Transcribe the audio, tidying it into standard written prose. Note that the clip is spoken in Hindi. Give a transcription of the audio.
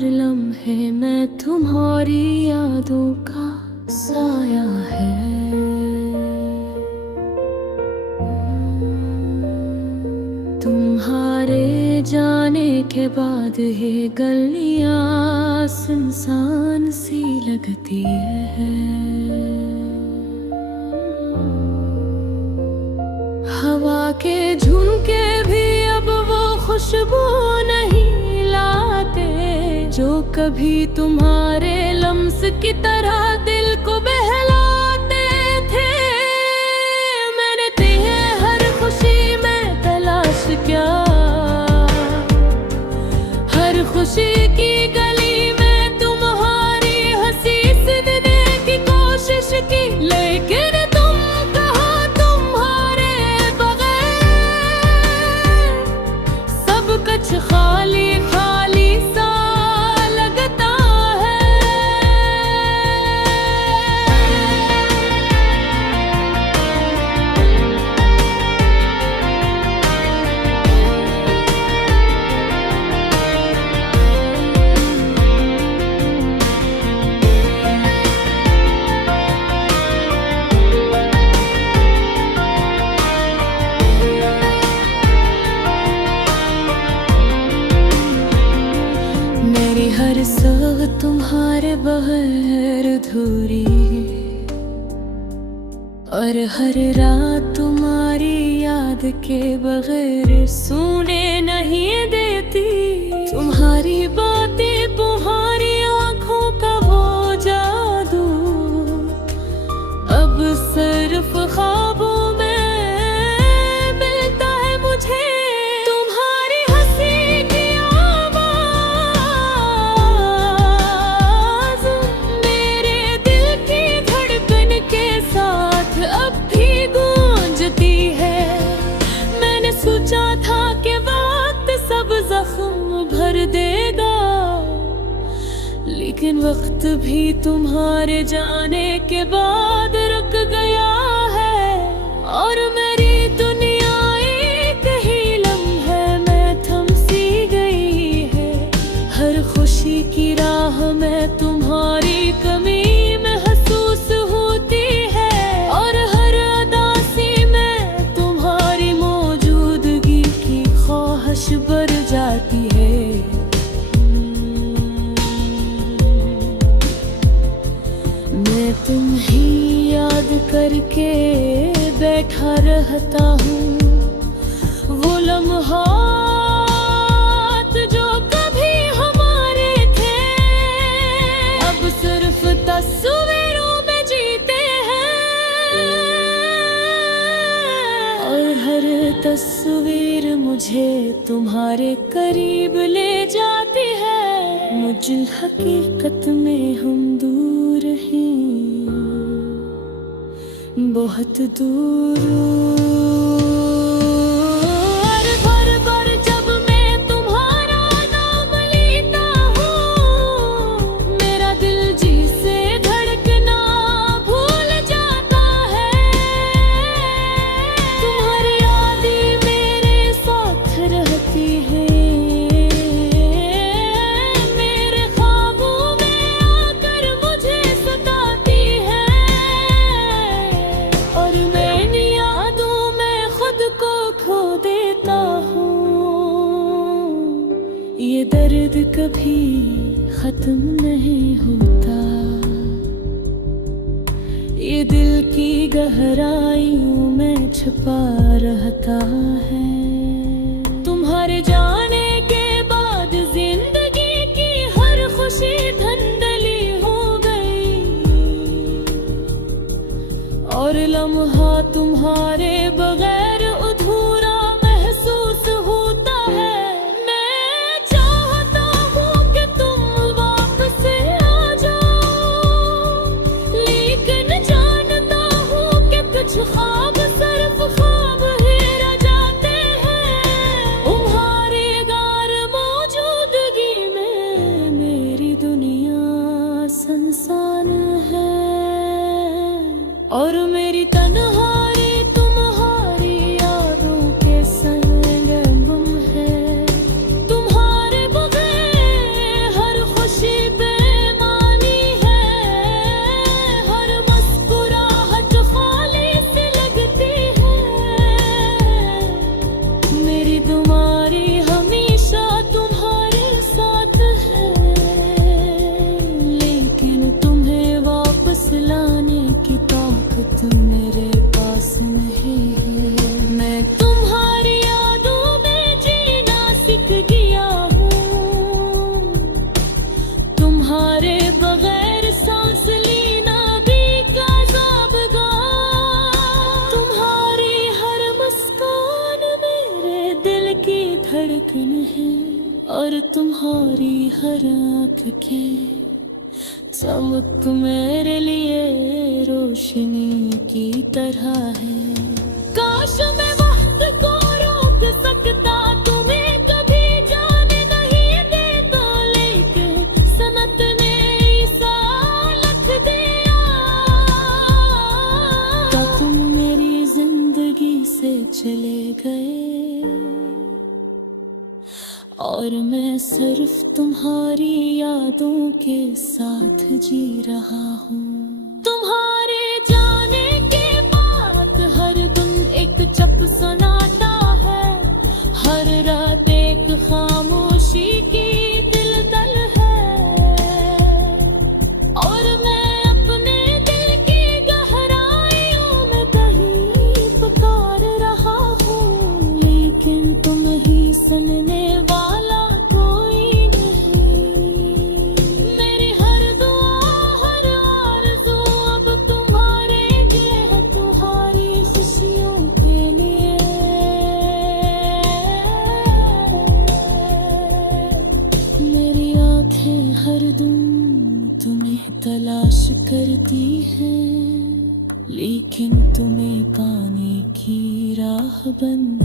हर लम्हे में तुम्हारी यादों का साया है। तुम्हारे जाने के बाद ये गलियां सुनसान सी लगती है। हवा के झुमके भी अब वो खुशबू नहीं लाते जो कभी तुम्हारे लम्स की तरह दिल को बहलाते थे। मैंने तेरे हर खुशी में तलाश किया, हर खुशी की गली में तुम्हारी हंसी सुनने की कोशिश की, लेकिन कुछ खाली खाली सा लगता है। हर सुबह तुम्हारे बगैर अधूरी, और हर रात तुम्हारी याद के बगैर सोने नहीं देती। तुम्हारी बातें, तुम्हारी आंखों का वो जादू अब सिर्फ ख्वाबों भर देगा, लेकिन वक्त भी तुम्हारे जाने के बाद रुक गया है। और मेरी दुनिया एक ही लम्हे में थम सी गई है। हर खुशी की राह में तुम्हारी कमी महसूस होती है, और हर उदासी में तुम्हारी मौजूदगी की ख्वाहिश बढ़ जाती है। मैं तुम्हें याद करके बैठा रहता हूँ, वो लम्हात जो कभी हमारे थे अब सिर्फ तस्वीरों में जीते हैं। और हर तस्वीर मुझे तुम्हारे करीब ले जाती है। मुझे हकीकत में हम दूर हैं, बहुत दूर। ये दर्द कभी खत्म नहीं होता, ये दिल की गहराइयों में छुपा रहता है। तुम्हारे जाने के बाद जिंदगी की हर खुशी धंधली हो गई, और लम्हा तुम्हारे बगैर अधूरा महसूस होता है। ख्वाब सिर्फ ख्वाब ही रह जाते हैं तुम्हारी गार मौजूदगी में। मेरी दुनिया सुनसान है, और मेरी तन्हाई तुम्हारी यादों के संग गुम है। तुम्हारे बगैर हर और तुम्हारी हर आँख के चमक मेरे लिए रोशनी की तरह है। काश मैं वक्त को रोक सकता, तुम्हें कभी जाने नहीं देता, लेकिन सनत ने ऐसा लिख दिया। क्या तुम मेरी जिंदगी से चले गए और मैं सिर्फ तुम्हारी यादों के साथ जी रहा हूँ। तुम्हारे जाने के बाद हर दिन एक चप सन्नाटा है, हर रात एक खामोशी की दिलदल है, और मैं अपने दिल की गहराइयों में कहीं पुकार रहा हूँ, लेकिन तुम ही सुनने तुम्हें तलाश करती हैं, लेकिन तुम्हें पाने की राह बंद